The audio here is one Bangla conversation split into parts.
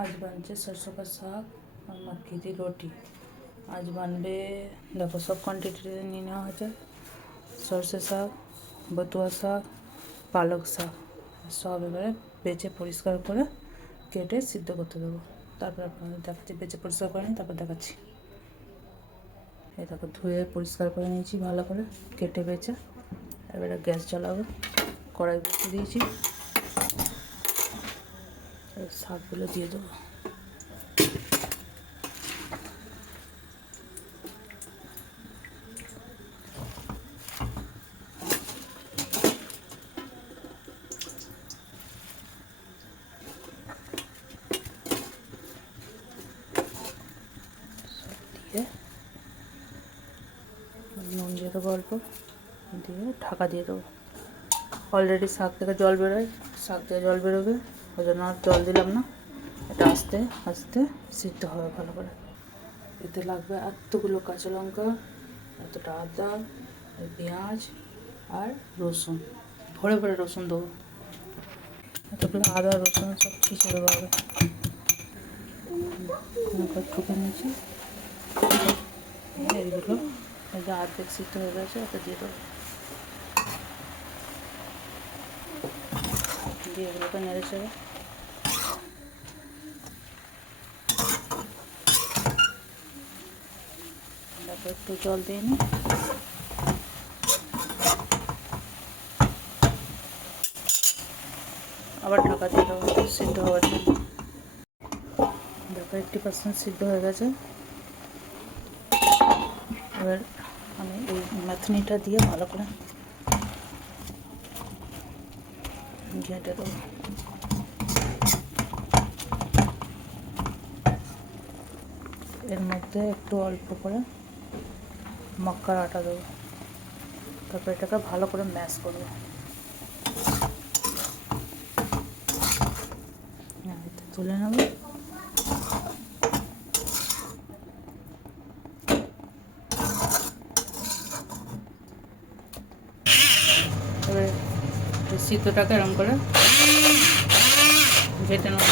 आज बनছে सरसों का साग और मक्की की रोटी। आज बनबे देखो सब क्वान्टिटी নিয়ে নেওয়া হয়েছে। সরষে শাক, বতুয়া শাক, পালক শাক সব এবারে বেছে পরিষ্কার করে কেটে সিদ্ধ করতে দেবো। তারপর আপনাদের দেখাচ্ছি, বেছে পরিষ্কার করে নিই তারপর দেখাচ্ছি। এই দেখো ধুয়ে পরিষ্কার করে নিয়েছি ভালো করে কেটে বেছে। এবারে গ্যাস জ্বালাবো, কড়াই বসিয়ে দিয়েছি, শাকগুলো দিয়ে দেবো। নুন দিয়ে দেবো অল্প, দিয়ে ঢাকা দিয়ে দেবো। অলরেডি শাক থেকে জল বেরোয়, শাক থেকে জল বেরোবে, ওই জন্য আর জল দিলাম না। এটা আস্তে আস্তে সিদ্ধ হবে ভালো করে। এতে লাগবে এতগুলো কাঁচা লঙ্কা, এতটা আদা, পেঁয়াজ আর রসুন, ভরে ভরে রসুন দেবো। এতগুলো আদা রসুন সব ছিঁচে দেবো আগে, ঠুকে নিয়েছি। এইগুলো এই যে অর্ধেক সিদ্ধ হয়ে গেছে, এটা দিয়ে দেবো। দিয়ে এগুলোকে নেড়ে চেড়ে তারপর একটু জল দিয়ে নিই। আবার ঢাকা দিয়ে দেবো সিদ্ধ হওয়ার জন্য। দেখো 80% সিদ্ধ হয়ে গেছে। এবার আমি এই মাথনিটা দিয়ে ভালো করে ঘেঁটে দেবো। এর মধ্যে একটু অল্প করে মক্কার আটা দেবো, তারপর এটাকে ভালো করে ম্যাশ করবো। তুলে নেব। এবারে সিদ্ধটাকে এরকম করে ঘেঁটে নেব।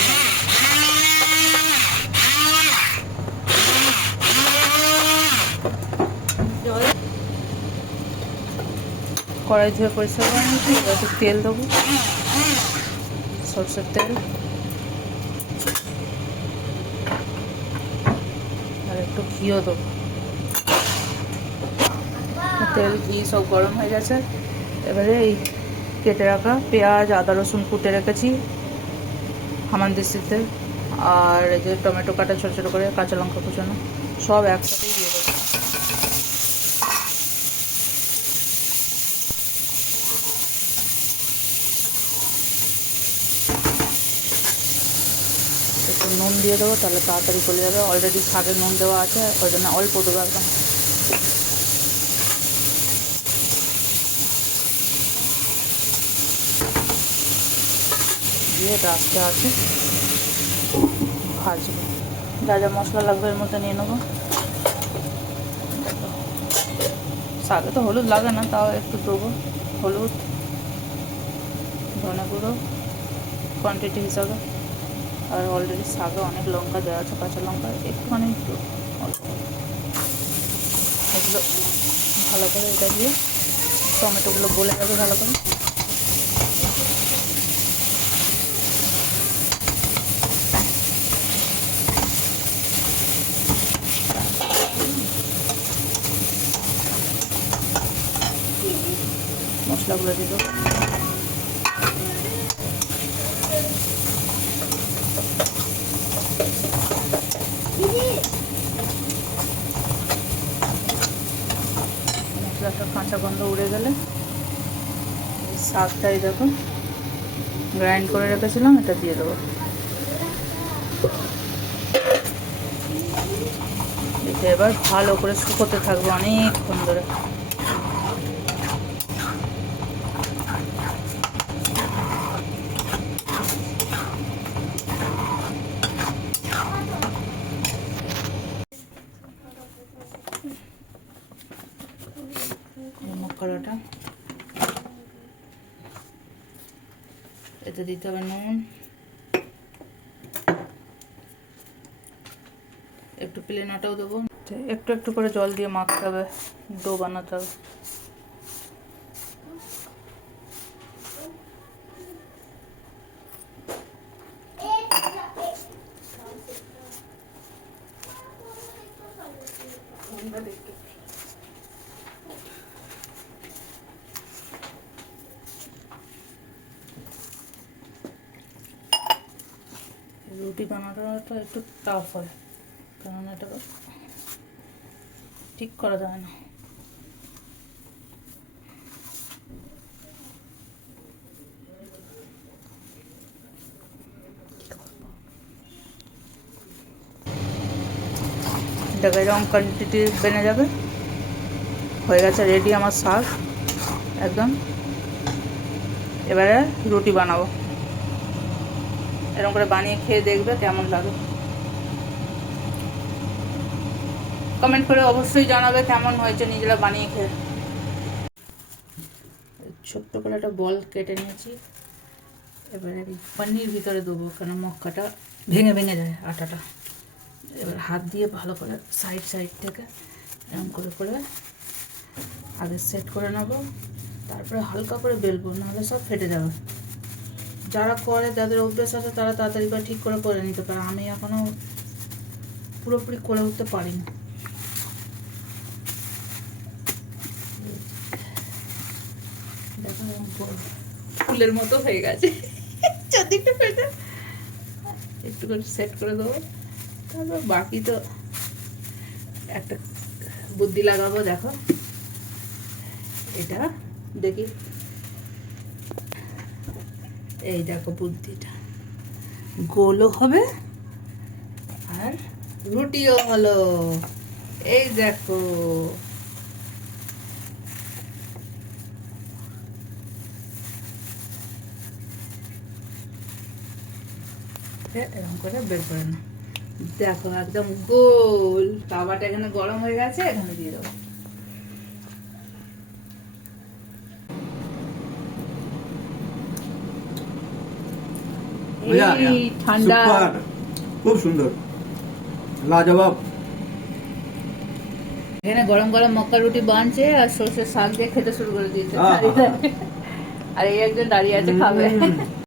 কড়াই ধুয়ে পরিষ্কার করে নিয়েছি, একটু তেল দেবো, সরষের তেল, আর একটু ঘিও দেবো। তেল ঘি সব গরম হয়ে গেছে। এবারে এই কেটে রাখা পেঁয়াজ আদা রসুন কুটে রেখেছি হামানদিস্তিতে, আর এই যে টমেটো কাটা ছোটো ছোটো করে, কাঁচা লঙ্কা কুচানো, সব একসাথেই দিয়ে দেবো। একটু নুন দিয়ে দেবো, তাহলে তাড়াতাড়ি চলে যাবে। অলরেডি শাকে নুন দেওয়া আছে, ওই জন্য অল্প দেবো একদম। দিয়ে এটা আস্তে আস্তে ভাজবো। যা যা মশলা লাগবে এর মধ্যে নিয়ে নেবো। শাকে তো হলুদ লাগে না, তাও একটু দেবো হলুদ, ধনে গুঁড়ো কোয়ান্টিটি হিসাবে। আর অলরেডি শাকে অনেক লঙ্কা দেওয়া আছে, কাঁচা লঙ্কা একটুখানি একটু অল্প। এগুলো ভালো করে এটা দিয়ে টমেটোগুলো গলে যাবে ভালো করে। মশলাগুলো দিয়ে দেবো। মশলাটা কাঁচা গন্ধ উড়ে গেলে এই শাকটাই দেখো গ্রাইন্ড করে রেখেছিলাম, এটা দিয়ে দেবো। এটা এবার ভালো করে শুকোতে থাকবে অনেকক্ষণ ধরে। মশলাটা এতে দিতে হবে নুন, একটু প্লেন আটাও দেবো, একটু একটু করে জল দিয়ে মাখতে হবে, ডো বানাতে হবে। রুটি বানানোটা একটু টাফ হয়, কারণ এটা ঠিক করা যায় না। দেখো এরকম কোয়ান্টিটি বেনে যাবে। হয়ে গেছে রেডি আমার শাক একদম। এবারে রুটি বানাবো, এরকম করে বানিয়ে খেয়ে দেখবে কেমন লাগে। কমেন্ট করে অবশ্যই জানাবে কেমন হয়েছে নিজেরা বানিয়ে খেয়ে। ছোট্ট করে একটা বল কেটে নিয়েছি, এবারে পনির ভিতরে দেবো, কারণ মক্কাটা ভেঙে ভেঙে যায় আটাটা। এবার হাত দিয়ে ভালো করে সাইড সাইড থেকে এরকম করে করে আগে সেট করে নেব, তারপরে হালকা করে বেলবো, নাহলে সব ফেটে যাবে। যারা করে, যাদের অভ্যেস আছে তারা তাড়াতাড়ি করে ঠিক করে নিতে পারে, আমি এখনও পুরোপুরি করে উঠতে পারি না। দেখো ফুলের মতো হয়ে গেছে, চারদিকটা ফেটে। একটু করে সেট করে দেবো, তারপর বাকি তো একটা বুদ্ধি লাগাবো। দেখো এটা দেখি, এই দেখো বুদ্ধিটা, গোলও হবে আর রুটিও হলো। এই দেখো এরকম করে বের করে না, দেখো একদম গোল। তাওয়াটা এখানে গরম হয়ে গেছে, এখানে দিয়ে দেবো। এই ঠান্ডা, খুব সুন্দর, লাজবাব। এখানে গরম গরম মক্কা রুটি বানছে আর সর্ষের শাক দিয়ে খেতে শুরু করে দিয়েছে। আর এই একজন দাঁড়িয়ে আছে খাবে।